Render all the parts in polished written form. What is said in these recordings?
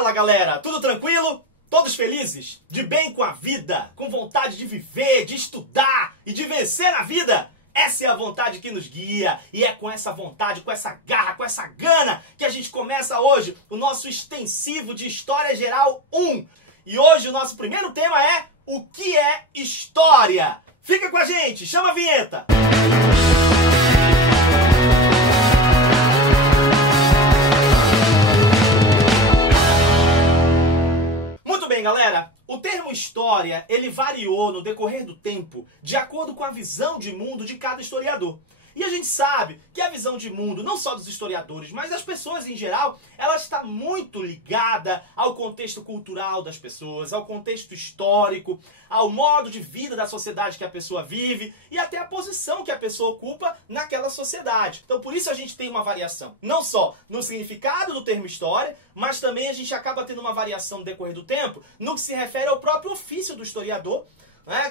Fala, galera! Tudo tranquilo? Todos felizes? De bem com a vida? Com vontade de viver, de estudar e de vencer na vida? Essa é a vontade que nos guia. E é com essa vontade, com essa garra, com essa gana que a gente começa hoje o nosso extensivo de História Geral 1. E hoje o nosso primeiro tema é o que é história? Fica com a gente, chama a vinheta! Muito bem, galera, o termo história, ele variou no decorrer do tempo de acordo com a visão de mundo de cada historiador. E a gente sabe que a visão de mundo, não só dos historiadores, mas das pessoas em geral, ela está muito ligada ao contexto cultural das pessoas, ao contexto histórico, ao modo de vida da sociedade que a pessoa vive e até a posição que a pessoa ocupa naquela sociedade. Então por isso a gente tem uma variação, não só no significado do termo história, mas também a gente acaba tendo uma variação no decorrer do tempo no que se refere ao próprio ofício do historiador,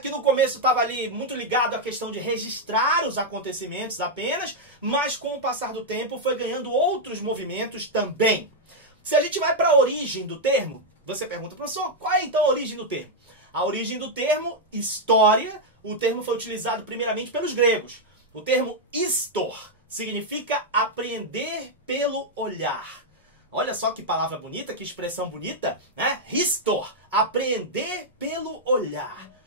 que no começo estava ali muito ligado à questão de registrar os acontecimentos apenas, mas com o passar do tempo foi ganhando outros movimentos também. Se a gente vai para a origem do termo, você pergunta, professor, qual é então a origem do termo? A origem do termo história, o termo foi utilizado primeiramente pelos gregos. O termo histor significa apreender pelo olhar. Olha só que palavra bonita, que expressão bonita, né? Histor, apreender pelo olhar.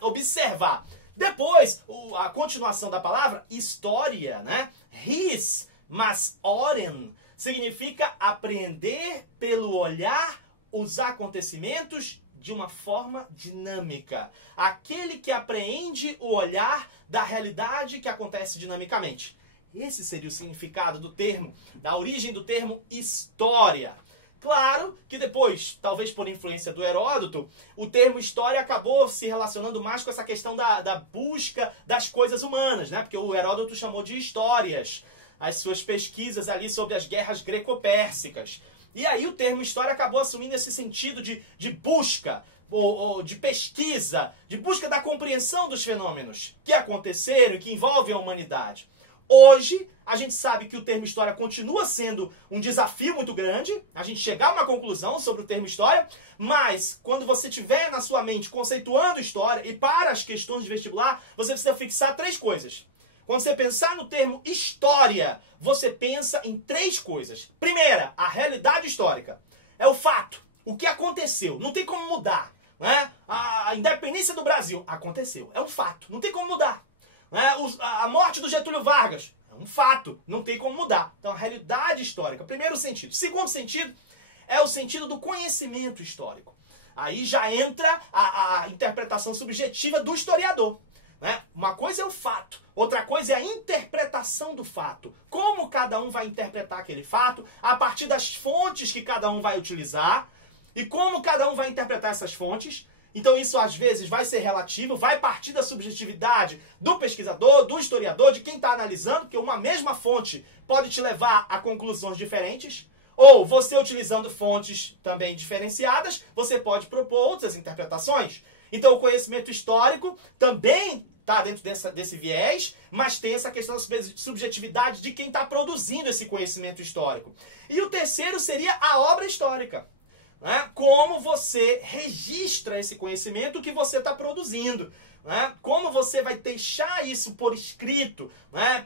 Observar. Depois, a continuação da palavra, história, né? His, mas oren, significa apreender pelo olhar os acontecimentos de uma forma dinâmica. Aquele que apreende o olhar da realidade que acontece dinamicamente. Esse seria o significado do termo, da origem do termo história. Claro que depois, talvez por influência do Heródoto, o termo história acabou se relacionando mais com essa questão da busca das coisas humanas, né? Porque o Heródoto chamou de histórias as suas pesquisas ali sobre as guerras greco-pérsicas. E aí o termo história acabou assumindo esse sentido de busca, ou de pesquisa, de busca da compreensão dos fenômenos que aconteceram e que envolvem a humanidade. Hoje, a gente sabe que o termo história continua sendo um desafio muito grande, a gente chegar a uma conclusão sobre o termo história, mas quando você tiver na sua mente conceituando história, e para as questões de vestibular, você precisa fixar três coisas. Quando você pensar no termo história, você pensa em três coisas. Primeira, a realidade histórica. É o fato, o que aconteceu, não tem como mudar. Né? A independência do Brasil aconteceu, é um fato, não tem como mudar. A morte do Getúlio Vargas é um fato, não tem como mudar. Então a realidade histórica, primeiro sentido. Segundo sentido é o sentido do conhecimento histórico. Aí já entra a interpretação subjetiva do historiador. Uma coisa é o fato, outra coisa é a interpretação do fato. Como cada um vai interpretar aquele fato, a partir das fontes que cada um vai utilizar, e como cada um vai interpretar essas fontes. Então isso às vezes vai ser relativo, vai partir da subjetividade do pesquisador, do historiador, de quem está analisando, porque uma mesma fonte pode te levar a conclusões diferentes, ou você utilizando fontes também diferenciadas, você pode propor outras interpretações. Então o conhecimento histórico também está dentro desse viés, mas tem essa questão da subjetividade de quem está produzindo esse conhecimento histórico. E o terceiro seria a obra histórica. Como você registra esse conhecimento que você está produzindo. Como você vai deixar isso por escrito,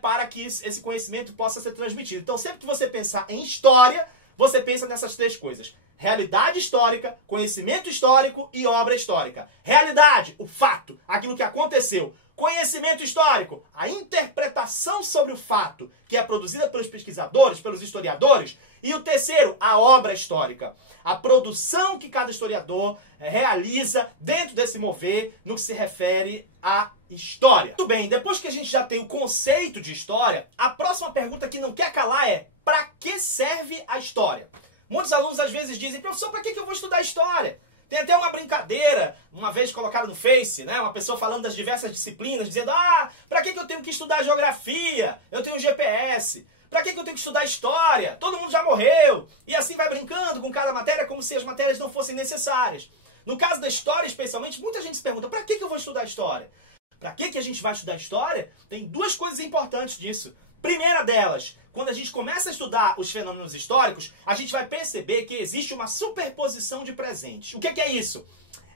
para que esse conhecimento possa ser transmitido. Então sempre que você pensar em história, você pensa nessas três coisas. Realidade histórica, conhecimento histórico e obra histórica. Realidade, o fato, aquilo que aconteceu. Conhecimento histórico, a interpretação sobre o fato, que é produzida pelos pesquisadores, pelos historiadores. E o terceiro, a obra histórica. A produção que cada historiador realiza dentro desse mover no que se refere à história. Muito bem, depois que a gente já tem o conceito de história, a próxima pergunta que não quer calar é: para que serve a história? Muitos alunos às vezes dizem: professor, para que eu vou estudar história? Tem até uma brincadeira, uma vez colocaram no Face, uma pessoa falando das diversas disciplinas, dizendo: para que eu tenho que estudar geografia? Eu tenho GPS. Para que eu tenho que estudar história? Todo mundo já morreu. E assim vai brincando com cada matéria como se as matérias não fossem necessárias. No caso da história, especialmente, muita gente se pergunta: para que eu vou estudar história? Para que a gente vai estudar história? Tem duas coisas importantes disso. Primeira delas, quando a gente começa a estudar os fenômenos históricos, a gente vai perceber que existe uma superposição de presentes. O que é isso?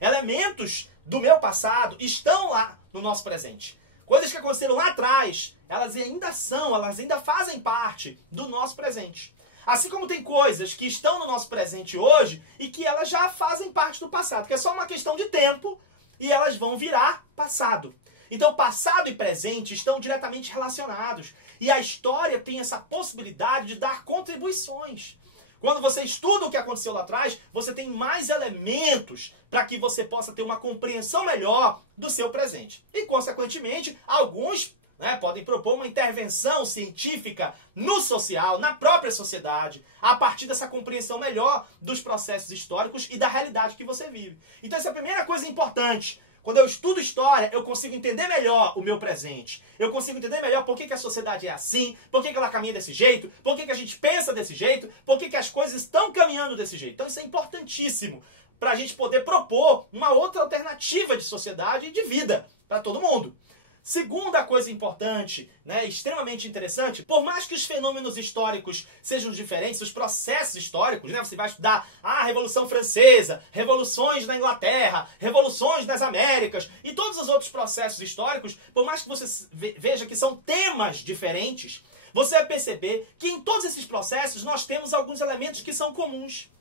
Elementos do meu passado estão lá no nosso presente. Coisas que aconteceram lá atrás, elas ainda fazem parte do nosso presente. Assim como tem coisas que estão no nosso presente hoje e que elas já fazem parte do passado, que é só uma questão de tempo e elas vão virar passado. Então, passado e presente estão diretamente relacionados. E a história tem essa possibilidade de dar contribuições. Quando você estuda o que aconteceu lá atrás, você tem mais elementos para que você possa ter uma compreensão melhor do seu presente. E, consequentemente, alguns podem propor uma intervenção científica no social, na própria sociedade, a partir dessa compreensão melhor dos processos históricos e da realidade que você vive. Então, essa é a primeira coisa importante. Quando eu estudo história, eu consigo entender melhor o meu presente. Eu consigo entender melhor por que a sociedade é assim, por que ela caminha desse jeito, por que a gente pensa desse jeito, por que as coisas estão caminhando desse jeito. Então isso é importantíssimo para a gente poder propor uma outra alternativa de sociedade e de vida para todo mundo. Segunda coisa importante, extremamente interessante, por mais que os fenômenos históricos sejam diferentes, os processos históricos, você vai estudar a Revolução Francesa, revoluções na Inglaterra, revoluções nas Américas e todos os outros processos históricos, por mais que você veja que são temas diferentes, você vai perceber que em todos esses processos nós temos alguns elementos que são comuns.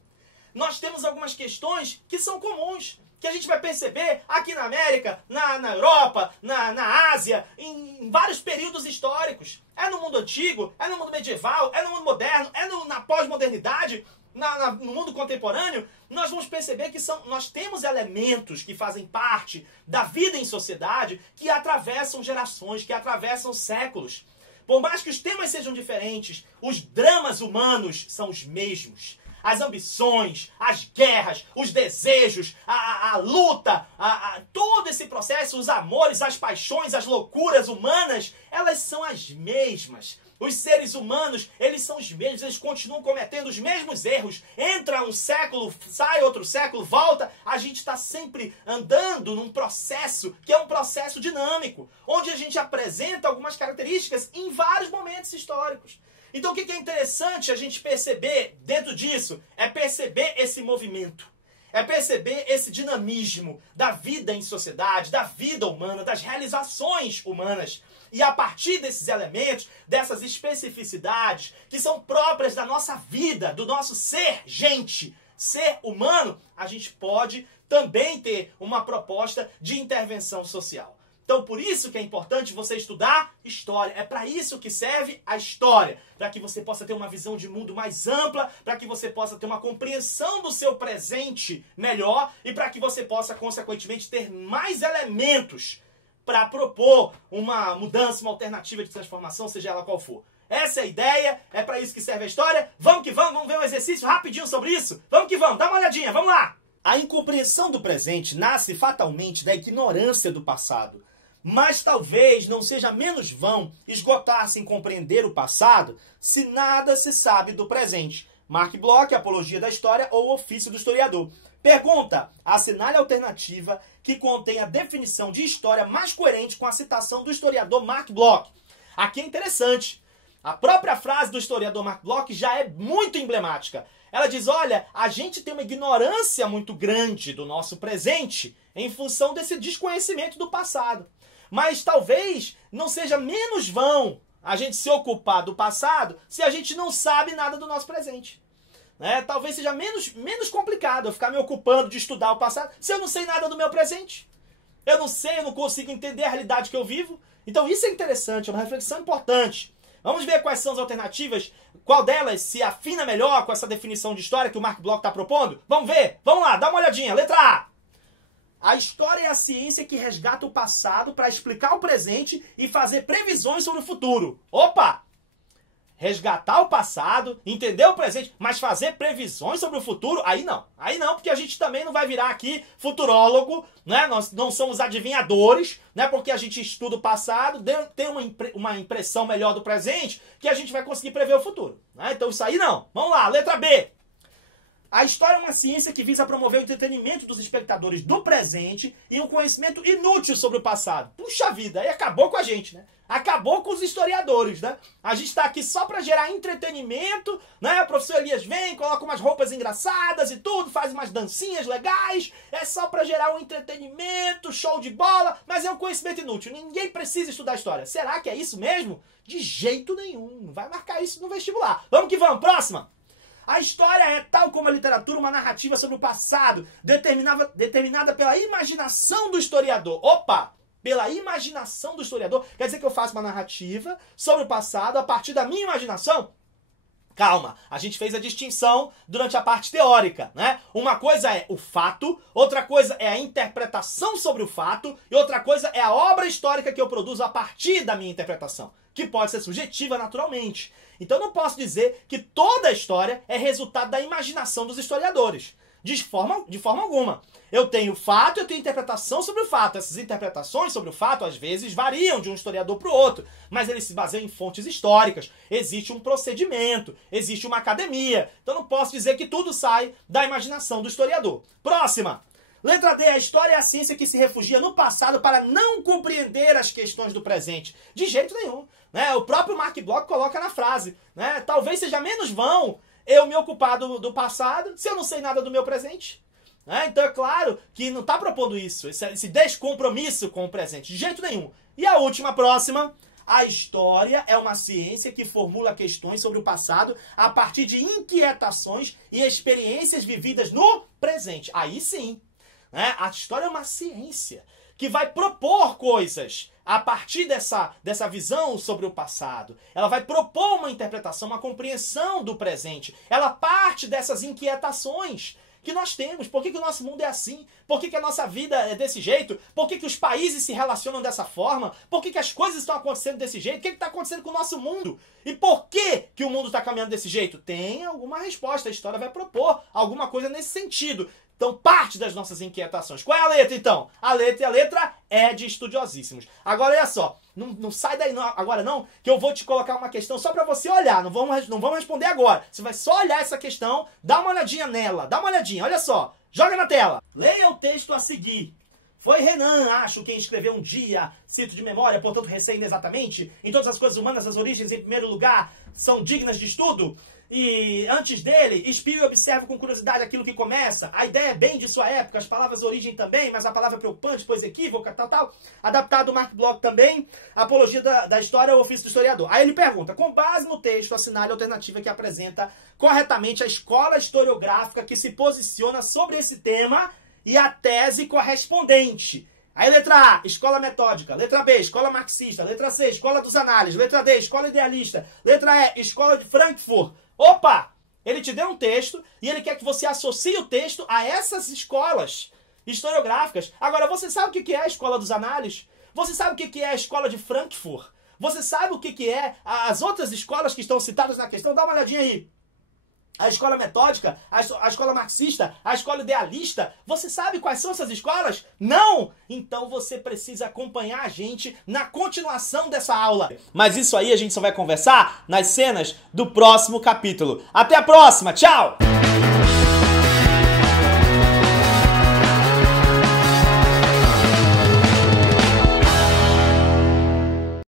Nós temos algumas questões que são comuns, que a gente vai perceber aqui na América, na Europa, na Ásia, em vários períodos históricos. É no mundo antigo, é no mundo medieval, é no mundo moderno, é na pós-modernidade, no mundo contemporâneo. Nós vamos perceber que nós temos elementos que fazem parte da vida em sociedade que atravessam gerações, que atravessam séculos. Por mais que os temas sejam diferentes, os dramas humanos são os mesmos. As ambições, as guerras, os desejos, a luta, todo esse processo, os amores, as paixões, as loucuras humanas, elas são as mesmas. Os seres humanos, eles são os mesmos, eles continuam cometendo os mesmos erros. Entra um século, sai outro século, volta. A gente está sempre andando num processo que é um processo dinâmico, onde a gente apresenta algumas características em vários momentos históricos. Então o que é interessante a gente perceber dentro disso é perceber esse movimento, é perceber esse dinamismo da vida em sociedade, da vida humana, das realizações humanas. E a partir desses elementos, dessas especificidades que são próprias da nossa vida, do nosso ser gente, ser humano, a gente pode também ter uma proposta de intervenção social. Então, por isso que é importante você estudar história. É para isso que serve a história. Para que você possa ter uma visão de mundo mais ampla, para que você possa ter uma compreensão do seu presente melhor e para que você possa, consequentemente, ter mais elementos para propor uma mudança, uma alternativa de transformação, seja ela qual for. Essa é a ideia, é para isso que serve a história. Vamos que vamos ver um exercício rapidinho sobre isso? Vamos que vamos, dá uma olhadinha, vamos lá! A incompreensão do presente nasce fatalmente da ignorância do passado. Mas talvez não seja menos vão esgotar-se em compreender o passado se nada se sabe do presente. Mark Bloch, Apologia da História ou Ofício do Historiador. Pergunta: assinale a alternativa que contém a definição de história mais coerente com a citação do historiador Mark Bloch. Aqui é interessante. A própria frase do historiador Mark Bloch já é muito emblemática. Ela diz, olha, a gente tem uma ignorância muito grande do nosso presente em função desse desconhecimento do passado. Mas talvez não seja menos vão a gente se ocupar do passado se a gente não sabe nada do nosso presente. Talvez seja menos complicado eu ficar me ocupando de estudar o passado se eu não sei nada do meu presente. Eu não consigo entender a realidade que eu vivo. Então isso é interessante, é uma reflexão importante. Vamos ver quais são as alternativas, qual delas se afina melhor com essa definição de história que o Mark Bloch está propondo? Vamos ver, vamos lá, dá uma olhadinha. Letra A. A história é a ciência que resgata o passado para explicar o presente e fazer previsões sobre o futuro. Opa! Resgatar o passado, entender o presente, mas fazer previsões sobre o futuro, aí não, porque a gente também não vai virar aqui futurólogo, Nós não somos adivinhadores, porque a gente estuda o passado, tem uma impressão melhor do presente, que a gente vai conseguir prever o futuro. Então isso aí não. Vamos lá, letra B. A história é uma ciência que visa promover o entretenimento dos espectadores do presente e um conhecimento inútil sobre o passado. Puxa vida, aí acabou com a gente, né? Acabou com os historiadores, né? A gente tá aqui só pra gerar entretenimento, né? O professor Elias vem, coloca umas roupas engraçadas e tudo, faz umas dancinhas legais, é só pra gerar um entretenimento, show de bola, mas é um conhecimento inútil. Ninguém precisa estudar história. Será que é isso mesmo? De jeito nenhum. Vai marcar isso no vestibular. Vamos que vamos, próxima! A história é, tal como a literatura, uma narrativa sobre o passado, determinada pela imaginação do historiador. Opa! Pela imaginação do historiador. Quer dizer que eu faço uma narrativa sobre o passado a partir da minha imaginação? Calma, a gente fez a distinção durante a parte teórica, né? Uma coisa é o fato, outra coisa é a interpretação sobre o fato, e outra coisa é a obra histórica que eu produzo a partir da minha interpretação, que pode ser subjetiva naturalmente. Então não posso dizer que toda a história é resultado da imaginação dos historiadores. De forma alguma. Eu tenho fato, eu tenho interpretação sobre o fato. Essas interpretações sobre o fato, às vezes, variam de um historiador para o outro, mas eles se baseiam em fontes históricas. Existe um procedimento, existe uma academia. Então não posso dizer que tudo sai da imaginação do historiador. Próxima! Letra D, a história é a ciência que se refugia no passado para não compreender as questões do presente. De jeito nenhum. Né? O próprio Mark Bloch coloca na frase, né? Talvez seja menos vão eu me ocupar do passado se eu não sei nada do meu presente. Né? Então é claro que não está propondo isso, esse descompromisso com o presente. De jeito nenhum. E a última, próxima. A história é uma ciência que formula questões sobre o passado a partir de inquietações e experiências vividas no presente. Aí sim. Né? A história é uma ciência que vai propor coisas a partir dessa visão sobre o passado. Ela vai propor uma interpretação, uma compreensão do presente. Ela parte dessas inquietações que nós temos. Por que o nosso mundo é assim? Por que a nossa vida é desse jeito? Por que os países se relacionam dessa forma? Por que as coisas estão acontecendo desse jeito? O que está acontecendo com o nosso mundo? E por que o mundo está caminhando desse jeito? Tem alguma resposta. A história vai propor alguma coisa nesse sentido. Então, parte das nossas inquietações. Qual é a letra, então? A letra é de estudiosíssimos. Agora, olha só. Não sai daí agora não, que eu vou te colocar uma questão só para você olhar. Não vamos responder agora. Você vai só olhar essa questão, dá uma olhadinha nela. Dá uma olhadinha, olha só. Joga na tela. Leia o texto a seguir. Foi Renan, acho, quem escreveu um dia, cito de memória, portanto recém exatamente, em todas as coisas humanas, as origens, em primeiro lugar, são dignas de estudo. E antes dele, espio e observo com curiosidade aquilo que começa. A ideia é bem de sua época, as palavras origem também, mas a palavra é preocupante, pois equívoca, tal. Adaptado Mark Bloch também, apologia da história, o ofício do historiador. Aí ele pergunta, com base no texto, assinale a alternativa que apresenta corretamente a escola historiográfica que se posiciona sobre esse tema e a tese correspondente. Aí letra A, escola metódica. Letra B, escola marxista. Letra C, escola dos análises. Letra D, escola idealista. Letra E, escola de Frankfurt. Opa! Ele te deu um texto e ele quer que você associe o texto a essas escolas historiográficas. Agora, você sabe o que é a escola dos análises? Você sabe o que é a escola de Frankfurt? Você sabe o que é as outras escolas que estão citadas na questão? Dá uma olhadinha aí. A escola metódica, a escola marxista, a escola idealista. Você sabe quais são essas escolas? Não! Então você precisa acompanhar a gente na continuação dessa aula. Mas isso aí a gente só vai conversar nas cenas do próximo capítulo. Até a próxima! Tchau!